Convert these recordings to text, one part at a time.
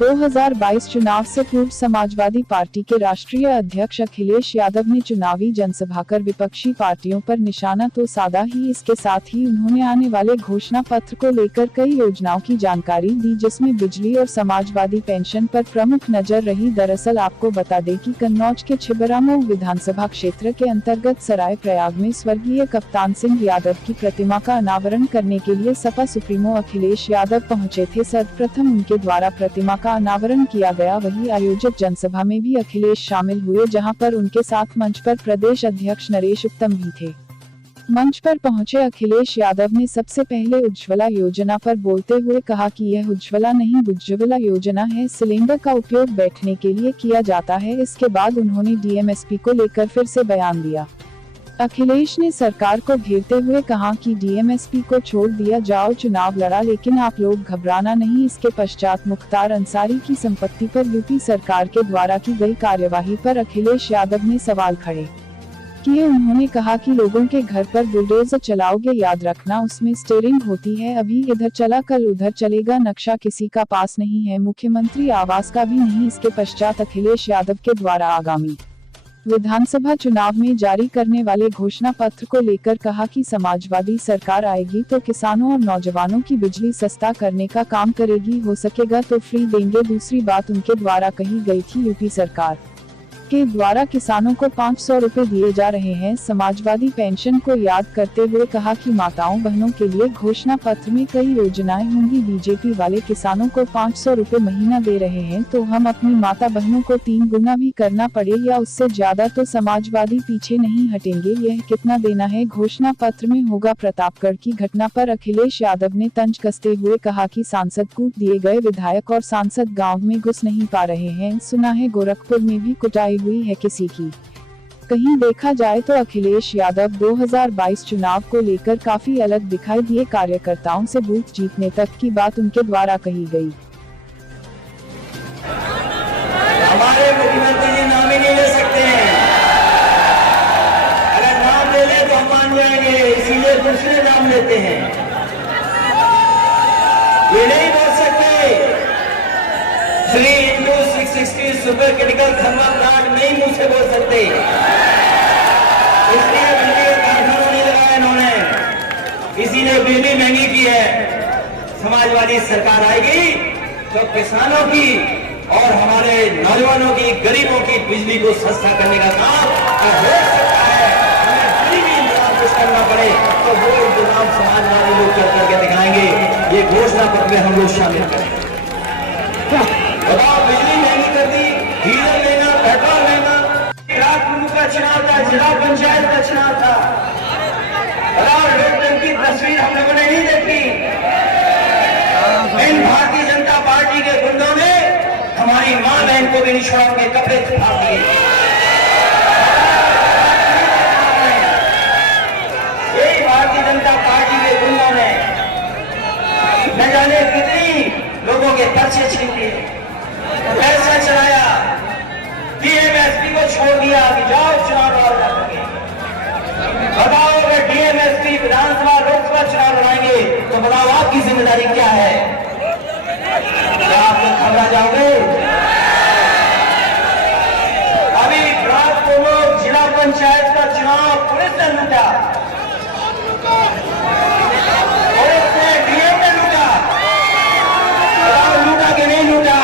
2022 चुनाव से पूर्व समाजवादी पार्टी के राष्ट्रीय अध्यक्ष अखिलेश यादव ने चुनावी जनसभा कर विपक्षी पार्टियों पर निशाना तो साधा ही, इसके साथ ही उन्होंने आने वाले घोषणा पत्र को लेकर कई योजनाओं की जानकारी दी, जिसमें बिजली और समाजवादी पेंशन पर प्रमुख नजर रही। दरअसल आपको बता दें कि कन्नौज के छिबरामऊ विधानसभा क्षेत्र के अंतर्गत सराय प्रयाग में स्वर्गीय कप्तान सिंह यादव की प्रतिमा का अनावरण करने के लिए सपा सुप्रीमो अखिलेश यादव पहुंचे थे। सर्वप्रथम उनके द्वारा प्रतिमा का अनावरण किया गया। वही आयोजित जनसभा में भी अखिलेश शामिल हुए, जहां पर उनके साथ मंच पर प्रदेश अध्यक्ष नरेश उत्तम भी थे। मंच पर पहुंचे अखिलेश यादव ने सबसे पहले उज्ज्वला योजना पर बोलते हुए कहा कि यह उज्ज्वला नहीं उज्ज्वला योजना है, सिलेंडर का उपयोग बैठने के लिए किया जाता है। इसके बाद उन्होंने डीएमएसपी को लेकर फिर से बयान दिया। अखिलेश ने सरकार को घेरते हुए कहा कि डीएमएसपी को छोड़ दिया जाओ, चुनाव लड़ा लेकिन आप लोग घबराना नहीं। इसके पश्चात मुख्तार अंसारी की संपत्ति पर यूपी सरकार के द्वारा की गई कार्यवाही पर अखिलेश यादव ने सवाल खड़े किए। उन्होंने कहा कि लोगों के घर पर बुलडोजर चलाओगे, याद रखना उसमें स्टीयरिंग होती है, अभी इधर चला कल उधर चलेगा, नक्शा किसी का पास नहीं है, मुख्यमंत्री आवास का भी नहीं। इसके पश्चात अखिलेश यादव के द्वारा आगामी विधानसभा चुनाव में जारी करने वाले घोषणा पत्र को लेकर कहा कि समाजवादी सरकार आएगी तो किसानों और नौजवानों की बिजली सस्ता करने का काम करेगी, हो सकेगा तो फ्री देंगे। दूसरी बात उनके द्वारा कही गई थी, यूपी सरकार के द्वारा किसानों को 500 रुपए दिए जा रहे हैं। समाजवादी पेंशन को याद करते हुए कहा कि माताओं बहनों के लिए घोषणा पत्र में कई योजनाएं होंगी। बीजेपी वाले किसानों को 500 रुपए महीना दे रहे हैं, तो हम अपनी माता बहनों को 3 गुना भी करना पड़े या उससे ज्यादा तो समाजवादी पीछे नहीं हटेंगे। यह कितना देना है घोषणा पत्र में होगा। प्रतापगढ़ की घटना पर अखिलेश यादव ने तंज कसते हुए कहा कि सांसद कूट दिए गए, विधायक और सांसद गाँव में घुस नहीं पा रहे हैं। सुना है गोरखपुर में भी कुटाई हुई है किसी की। कहीं देखा जाए तो अखिलेश यादव 2022 चुनाव को लेकर काफी अलग दिखाई दिए। कार्यकर्ताओं से बूथ जीतने तक की बात उनके द्वारा कही गई। हमारे मुख्यमंत्री जी नाम ही नहीं ले सकते हैं, अगर नाम ले ले तो हम मान जाएंगे, इसीलिए दूसरे नाम लेते हैं। ये नहीं बोल सकते 3x660 super critical thermal plant नहीं मुंह से बोल सकते, इसलिए बिजली का कारखाना नहीं लगाया इन्होंने, इसीलिए बिजली महंगी की है। समाजवादी सरकार आएगी तो किसानों की और हमारे नौजवानों की, गरीबों की बिजली को सस्ता करने का काम हो सकता है। हमें कोई भी इंतजाम कुछ करना पड़े तो वो इंतजाम समाजवादी लोग कर करके दिखाएंगे। ये घोषणा पत्र में हम लोग शामिल करेंगे। बताओ, बिजली महंगी कर दी, डीजल महंगा, पेट्रोल महंगा। ब्लॉक प्रमुख का चुनाव था, जिला पंचायत का चुनाव था, लोकतंत्र की तस्वीर हम लोगों ने नहीं देखी। इन भारतीय जनता पार्टी के गुंडों ने हमारी मां बहन को भी निशान के कपड़े फाड़ दिए। यही भारतीय जनता पार्टी के गुंडों ने न जाने कितनी लोगों के पर्चे छीन लिए, पैसा चलाया, डीएमएसपी को छोड़ दिया कि जाओ चुनाव लड़ाओगे। बताओ, अगर डीएमएसपी विधानसभा लोकसभा चुनाव लड़ाएंगे तो बताओ आपकी जिम्मेदारी क्या है? क्या आप लोग घबरा जाओगे? अभी ब्लॉक प्रमुख, जिला पंचायत का चुनाव पुलिस ने लूटा, पुलिस ने डीएम ने लूटा, लूटा कि नहीं लूटा?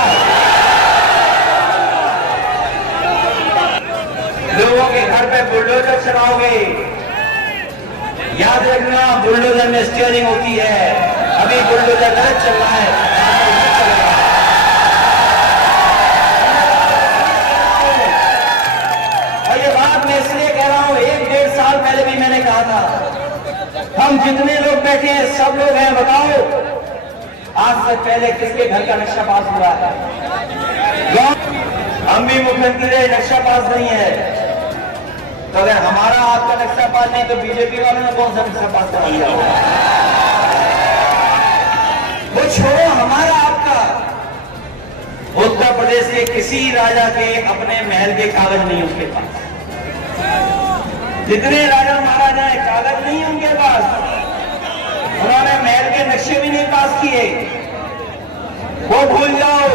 लोगों के घर पे बुलडोजर चलाओगे, याद रखना बुलडोजर में स्टीयरिंग होती है। अभी बुलडोजर गलत चल रहा है, और ये बात मैं इसलिए कह रहा हूं, 1-1.5 साल पहले भी मैंने कहा था, हम जितने लोग बैठे हैं सब लोग हैं। बताओ, आज से पहले किसके घर का नक्शा पास हुआ था? हम भी मुख्यमंत्री, नक्शा पास नहीं है, तो अगर हमारा आपका नक्शा पास नहीं तो बीजेपी वालों ने कौन सा नक्शा पास करा दिया? वो छोड़ो, हमारा आपका उत्तर प्रदेश के किसी राजा के अपने महल के कागज नहीं उसके पास। जितने राजा महाराजा हैं कागज नहीं उनके पास, उन्होंने महल के नक्शे भी नहीं पास किए। वो भूल जाओ,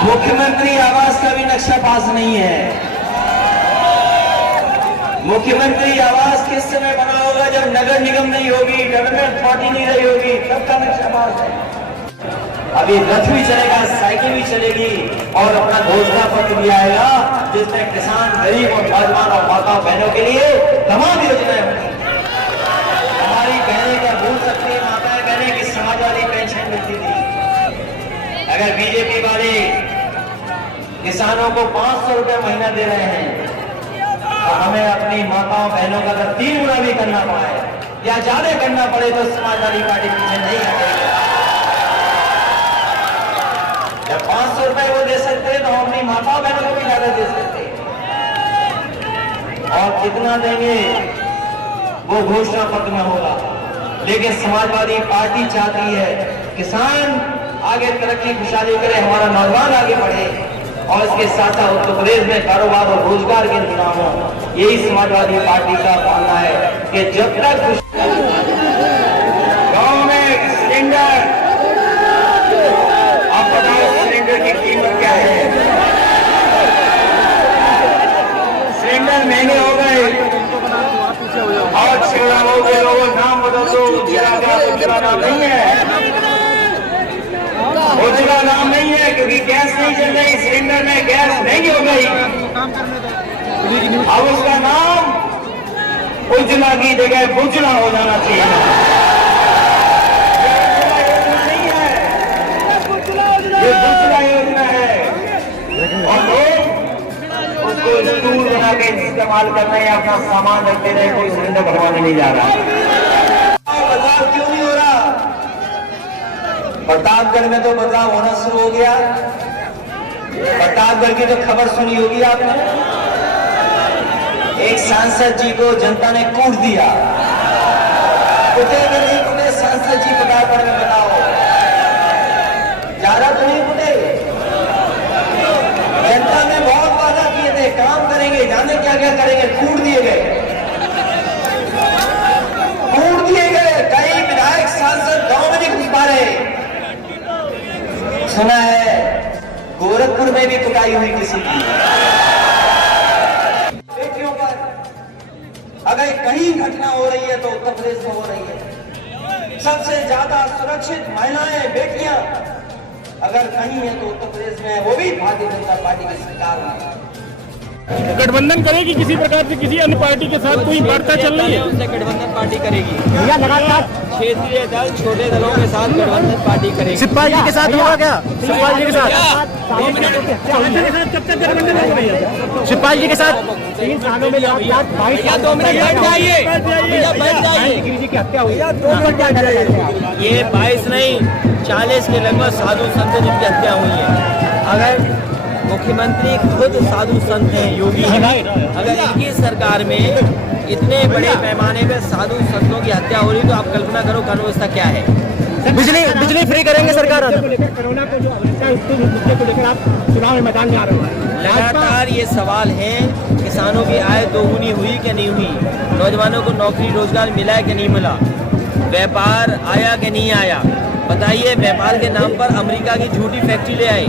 मुख्यमंत्री आवास का भी नक्शा पास नहीं है। मुख्यमंत्री आवास किस समय बना होगा? जब नगर निगम नहीं होगी, गवर्नमेंट पार्टी नहीं रही होगी, तब का नक्शा पास है। अभी रथ भी चलेगा, साइकिल भी चलेगी और अपना घोषणा पत्र भी आएगा जिसमें किसान, गरीब और नौजवान और माताओं बहनों के लिए तमाम योजनाएं होंगी। हमारी बहनें क्या भूल सकती है, माताएं बहनें की समाजवादी पेंशन मिलती थी। अगर बीजेपी वाले किसानों को 500 रुपए महीना दे रहे हैं तो हमें अपनी माताओं बहनों का अगर 3 गुना भी करना पड़े या ज्यादा करना पड़े तो समाजवादी पार्टी पीछे नहीं हटेगी। जब 500 रुपए वो दे सकते हैं तो हम अपनी माताओं बहनों को भी ज्यादा दे सकते हैं। और कितना देंगे वो घोषणा पत्र में होगा, लेकिन समाजवादी पार्टी चाहती है किसान आगे तरक्की खुशहाली करे, हमारा नौजवान आगे बढ़े और इसके साथ साथ उत्तर प्रदेश में कारोबार और रोजगार के इंतजाम हो। यही समाजवादी पार्टी का मानना है कि जब तक गांव में सिलेंडर, आप बताओ सिलेंडर की कीमत क्या है? सिलेंडर महंगे हो गए और छिड़ाओ के लोगों नाम बदल दो, उजला नाम नहीं है, उजला नाम नहीं है क्योंकि गैस नहीं चल रही, सिलेंडर में गैस महंगी हो गई। अब उसका नाम उजला की जगह बुजला हो जाना चाहिए। ये बुजला योजना है और लोग उसको स्टूल बना के इस्तेमाल कर रहे हैं, अपना सामान रखते रहे, कोई सिलेंडर भरवाने नहीं जा रहा। बदलाव क्यों नहीं हो रहा? प्रतापगढ़ में तो बदलाव होना शुरू हो गया। प्रतापगढ़ की तो खबर सुनी होगी आपने, एक सांसद जी को जनता ने कूट दिया। कुटे कि नहीं कुटे सांसद जी? प्रतापगढ़ में बताओ, ज्यादा तो नहीं कुटे? जनता ने बहुत वादा किए थे, काम करेंगे, जाने क्या क्या करेंगे, कूट दिए गए, कूट दिए गए। कई विधायक सांसद गांव में नहीं घुस पा रहे। सुना है गोरखपुर में भी कुटाई हुई किसी की बेटियों पर। अगर कहीं घटना हो रही है तो उत्तर प्रदेश में हो रही है। सबसे ज्यादा सुरक्षित महिलाएं, बेटियां अगर कहीं है तो उत्तर प्रदेश में, वो भी भारतीय जनता पार्टी की सरकार में। गठबंधन करेगी किसी प्रकार से, किसी अन्य पार्टी के साथ कोई वार्ता चल रही है? उससे गठबंधन पार्टी करेगी। क्षेत्रीय दल, छोटे दलों के साथ गठबंधन पार्टी करेगी। सिपाही जी के साथ होगा क्या? सिपाही जी के साथ कब तक गठबंधन हो रही है? सिपाही जी के साथ 3 सालों में 2 मिनट बैठ जाइए, गिरिजी की हत्या हुई, 2 मिनट बैठ जाइए। ये 22 नहीं 40 के लगभग साधु संत जिनकी हत्या हुई है। अगर मुख्यमंत्री खुद साधु संत हैं, योगी हैं, अगर इनकी सरकार में इतने बड़े पैमाने पे साधु संतों की हत्या हो रही तो आप कल्पना करो कानून व्यवस्था क्या है। बिजली फ्री करेंगे सरकार? कोरोना को जो उसके मुद्दे को लेकर आप चुनाव में मैदान में आ रहे हैं। लगातार ये सवाल है, किसानों की आय दोगुनी हुई कि नहीं हुई, नौजवानों को नौकरी रोजगार मिला कि नहीं मिला, व्यापार आया कि नहीं आया। बताइए, व्यापार के नाम पर अमेरिका की झूठी फैक्ट्री ले आए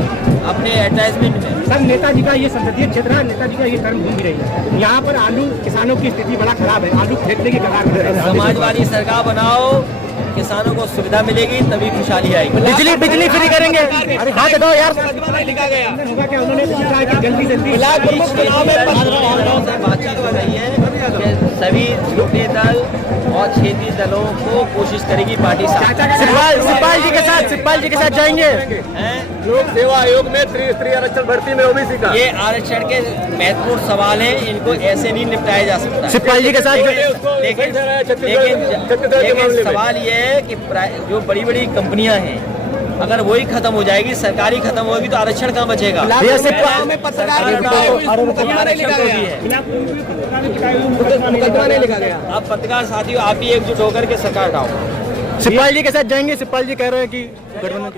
अपने एडवर्टाइजमेंट में। सर, नेताजी का ये संसदीय क्षेत्र है, नेताजी का ये कर्म भूमि रही है। यहाँ पर आलू किसानों की स्थिति बड़ा खराब है, आलू फेंकने की कगार पर है। समाजवादी सरकार बनाओ, किसानों को सुविधा मिलेगी, तभी खुशहाली आएगी। बिजली फ्री करेंगे? अरे हाँ दो यार, लिखा गया होगा क्या? उन्होंने कहा कि जल्दी से बातचीत हो रही है कि सभी छोटे दल और क्षेत्रीय दलों को कोशिश करेगी पार्टी। सिपाही जी के साथ जाएंगे। लोक सेवा आयोग में त्रि आरक्षण भर्ती में ओबीसी का ये आरक्षण के महत्वपूर्ण सवाल हैं, इनको ऐसे नहीं निपटाया जा सकता। सिपाही जी के साथ लेकिन सवाल ये है कि जो बड़ी बड़ी कंपनियां हैं, अगर वही खत्म हो जाएगी, सरकारी खत्म होगी तो आरक्षण कहाँ बचेगा? अब पत्रकार साथियों, आप भी एकजुट होकर के सरकार हटाओ। सिपाही जी के साथ जाएंगे? सिपाही जी कह रहे हैं कि गठबंधन